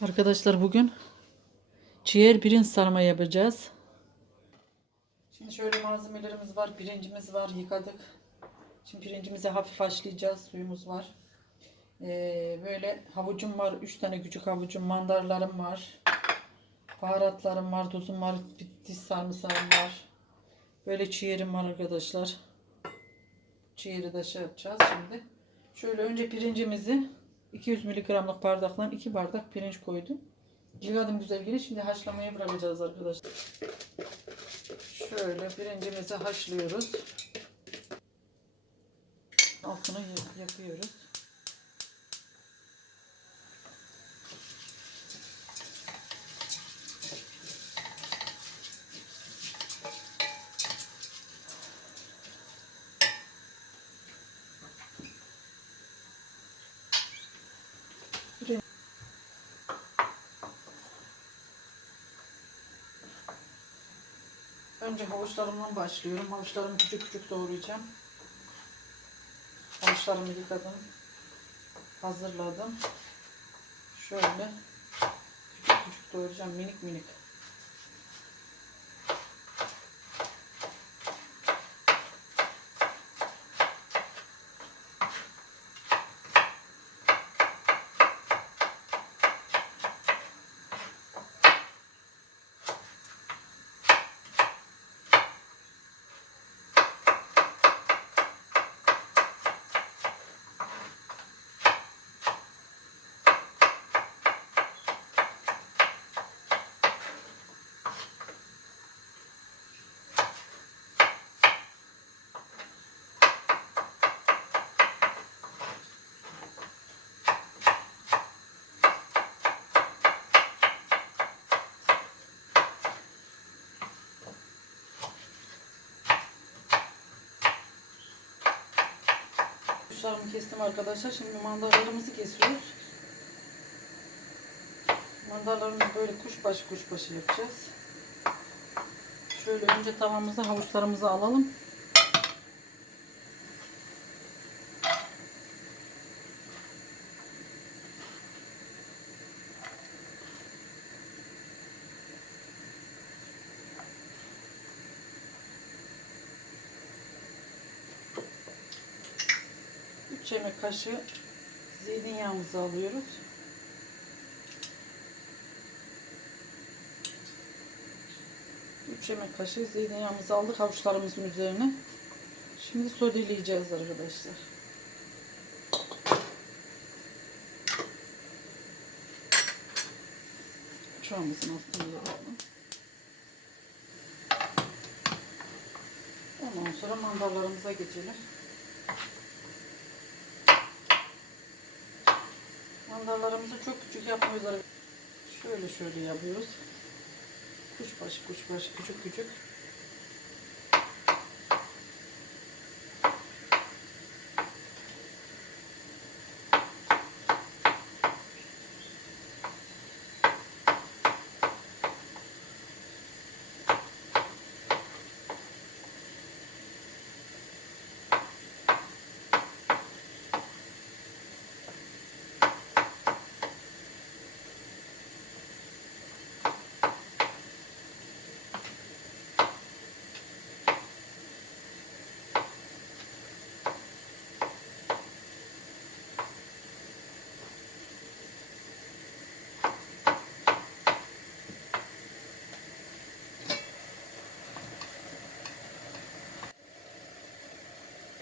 Arkadaşlar bugün ciğer pirinç sarma yapacağız. Şimdi şöyle malzemelerimiz var. Pirincimiz var. Yıkadık. Şimdi pirincimizi hafif haşlayacağız. Suyumuz var. Ee, böyle havucum var. 3 tane küçük havucum. Mandarlarım var. Baharatlarım var. Tuzum var. Diş sarımsağım var. Böyle ciğerim var arkadaşlar. Ciğeri de şey yapacağız şimdi. Şöyle önce pirincimizi 200 miligramlık bardaktan 2 bardak pirinç koydum. Yıkadım güzelce. Şimdi haşlamaya bırakacağız arkadaşlar. Şöyle pirincimizi haşlıyoruz. Altını yak- yakıyoruz. Önce havuçlarımdan başlıyorum. Havuçlarımı küçük küçük doğrayacağım. Havuçlarımı yıkadım. Hazırladım. Şöyle küçük küçük doğrayacağım. Minik minik. Havuçlarımı kestim arkadaşlar. Şimdi mandarlarımızı kesiyoruz. Mandarlarımızı böyle kuşbaşı kuşbaşı yapacağız. Şöyle önce tavamıza havuçlarımızı alalım. Üç yemek kaşığı zeytinyağımızı alıyoruz. Üç yemek kaşığı zeytinyağımızı aldık havuçlarımızın üzerine. Şimdi sodeleyeceğiz arkadaşlar. Çuğumuzun altını yapalım. Ondan sonra mandallarımıza geçelim. Mandallarımızı çok küçük yapmıyoruz. Şöyle şöyle yapıyoruz. Kuşbaşı kuşbaşı küçük küçük.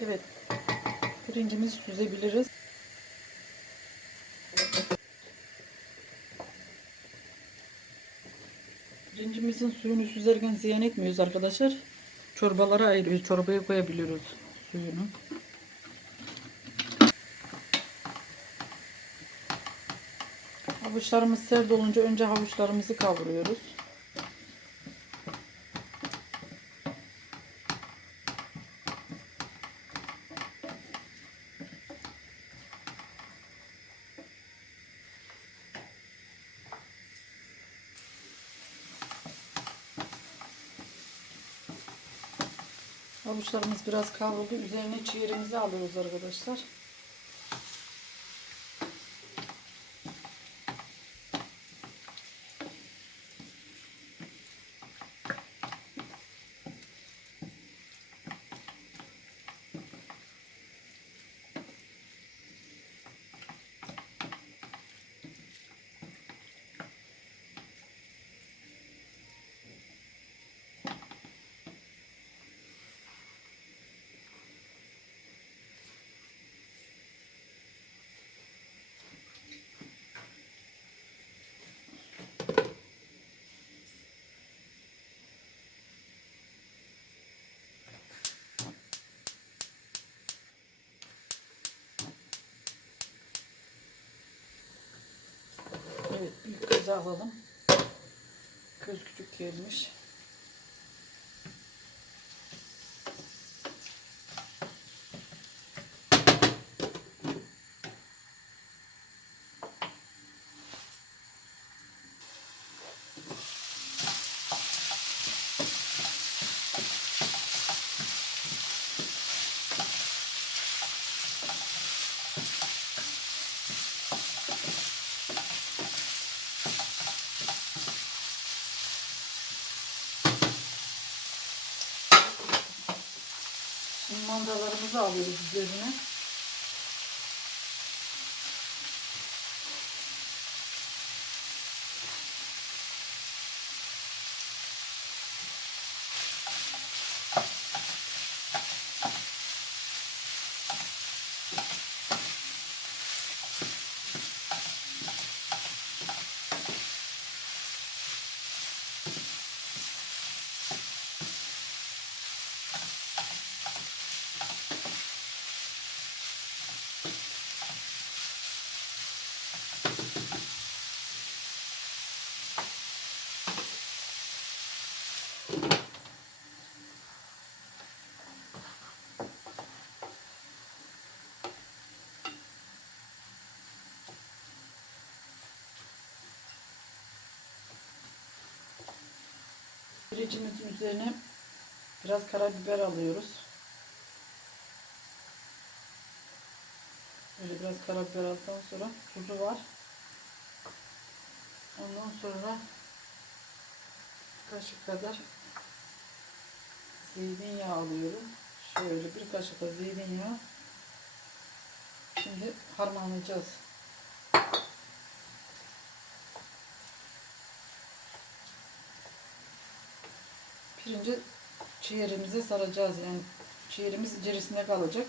Evet. Pirincimizi süzebiliriz. Pirincimizin suyunu süzerken ziyan etmiyoruz arkadaşlar. Çorbalara ayırıyoruz. Çorbaya koyabiliyoruz suyunu. Havuçlarımız sert olunca önce havuçlarımızı kavuruyoruz. Havuçlarımız biraz kavruldu. Üzerine ciğerimizi alıyoruz arkadaşlar. Pirinçlerimizi alalım. Göz küçük gelmiş. Mandalarımızı alıyoruz üzerine. Pirincimizin üzerine biraz karabiber alıyoruz. Böyle biraz karabiber aldıktan sonra tuzu var. Ondan sonra kaşık kadar zeytinyağı alıyorum. Şöyle bir kaşık da zeytinyağı. Şimdi harmanlayacağız. Pirinci ciğerimize saracağız yani ciğerimiz içerisinde kalacak.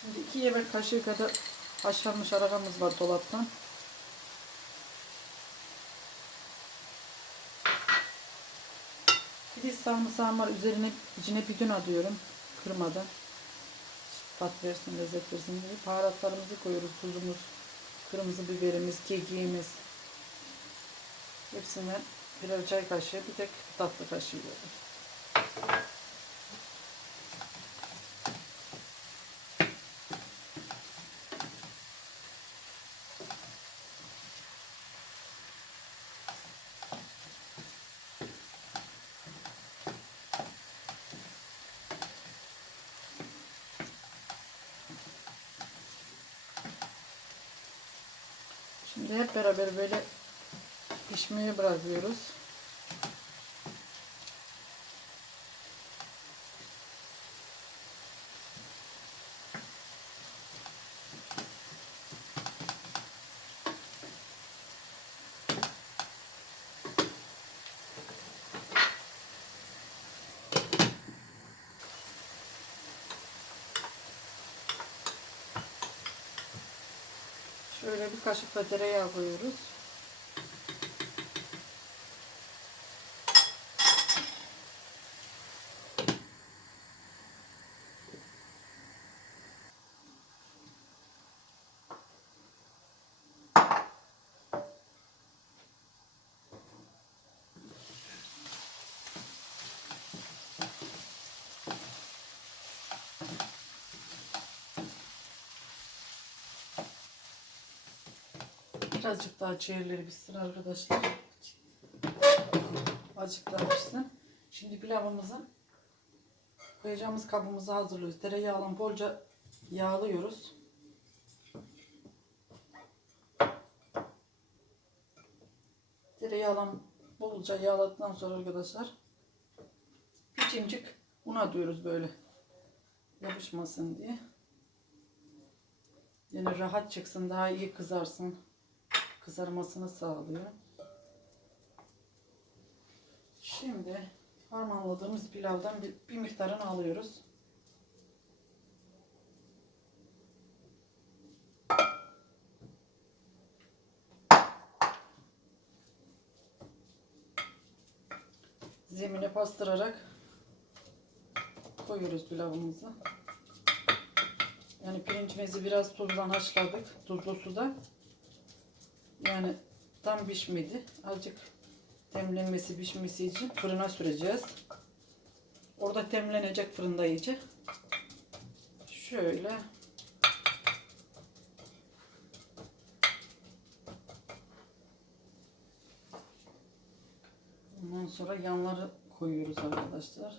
Şimdi iki yemek kaşığı kadar haşlanmış aragamız var dolaptan. Diş sarımsağım var. Üzerine içine bidon atıyorum. Kırmadan. Tat versin, lezzet versin diye. Baharatlarımızı koyuyoruz. Tuzumuz, kırmızı biberimiz, kekiğimiz. Hepsinden birer çay kaşığı, bir tek tatlı kaşığı böyle. Şimdi hep beraber böyle pişmeye bırakıyoruz. Şöyle bir kaşık da tereyağı koyuyoruz. Birazcık daha ciğerleri bitsin arkadaşlar. Azıcık daha pişsin. Şimdi pilavımızı koyacağımız kabımızı hazırlıyoruz. Tereyağla bolca yağlıyoruz. Tereyağla bolca yağladıktan sonra arkadaşlar bir çimcik un atıyoruz böyle yapışmasın diye. Yani rahat çıksın, daha iyi kızarsın. Kızarmasını sağlıyor. Şimdi harmanladığımız pilavdan bir, bir miktarını alıyoruz. Zemine bastırarak koyuyoruz pilavımızı. Yani pirincimizi biraz tuzdan haşladık. Tuzlu suda. Yani tam pişmedi. Azıcık temlenmesi, pişmesi için fırına süreceğiz. Orada temlenecek fırında iyice. Şöyle. Ondan sonra yanları koyuyoruz arkadaşlar.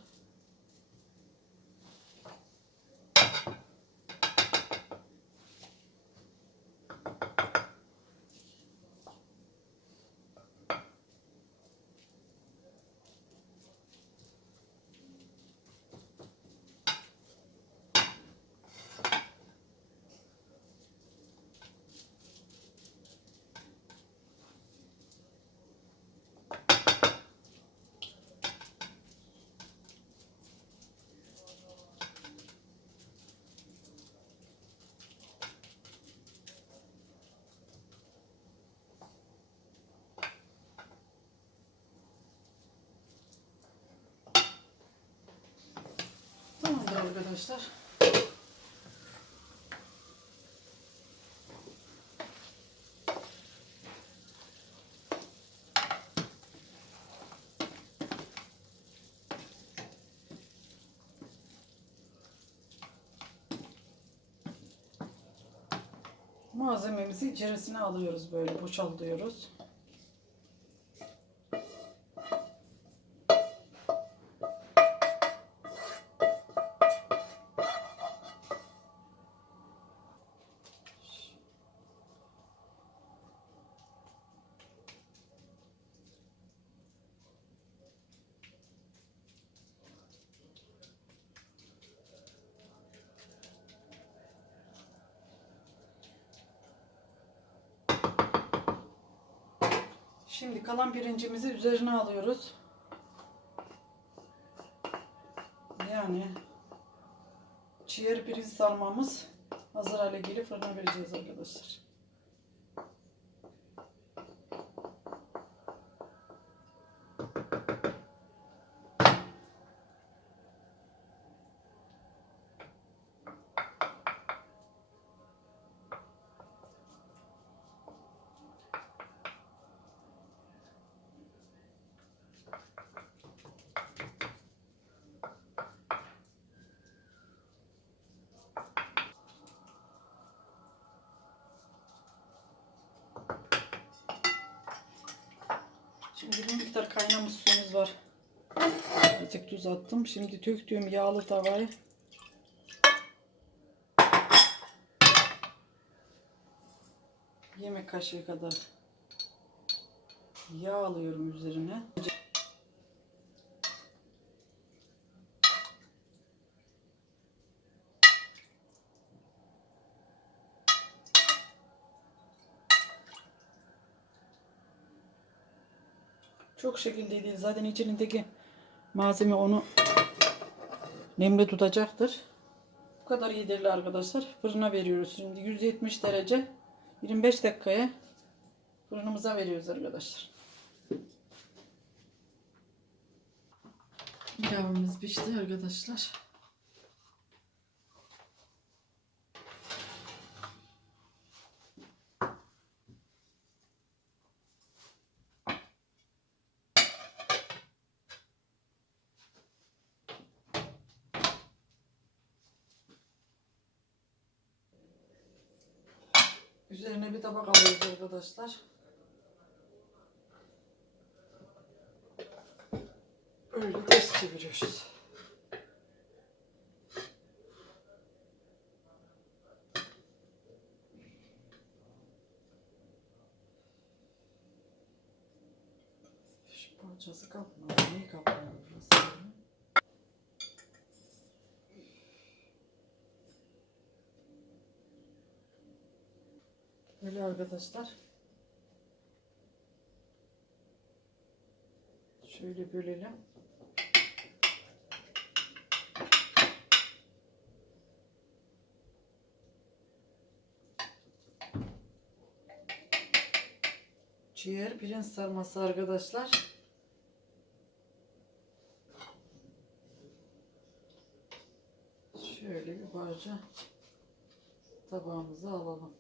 Arkadaşlar. Malzememizi içerisine alıyoruz böyle boşaltıyoruz. Şimdi kalan pirincimizi üzerine alıyoruz. Yani ciğer pirinç sarmamız hazır hale gelip fırına vereceğiz arkadaşlar. Şimdi bir miktar kaynamış suyumuz var. Azıcık tuz attım. Şimdi döktüğüm yağlı tavayı yemek kaşığı kadar yağ alıyorum üzerine. Çok şekilde. Zaten içindeki malzeme onu nemli tutacaktır. Bu kadar yeterli arkadaşlar. Fırına veriyoruz. Şimdi 170 derece 25 dakikaya fırınımıza veriyoruz arkadaşlar. Pilavımız pişti arkadaşlar. Üzerine bir tabak alıyoruz arkadaşlar. Böyle ters çeviriyoruz. Şu parçası kapmadı. Niye kapmadı? Böyle arkadaşlar. Şöyle bölelim. Ciğer pirinç sarması arkadaşlar. Şöyle bir parça tabağımıza alalım.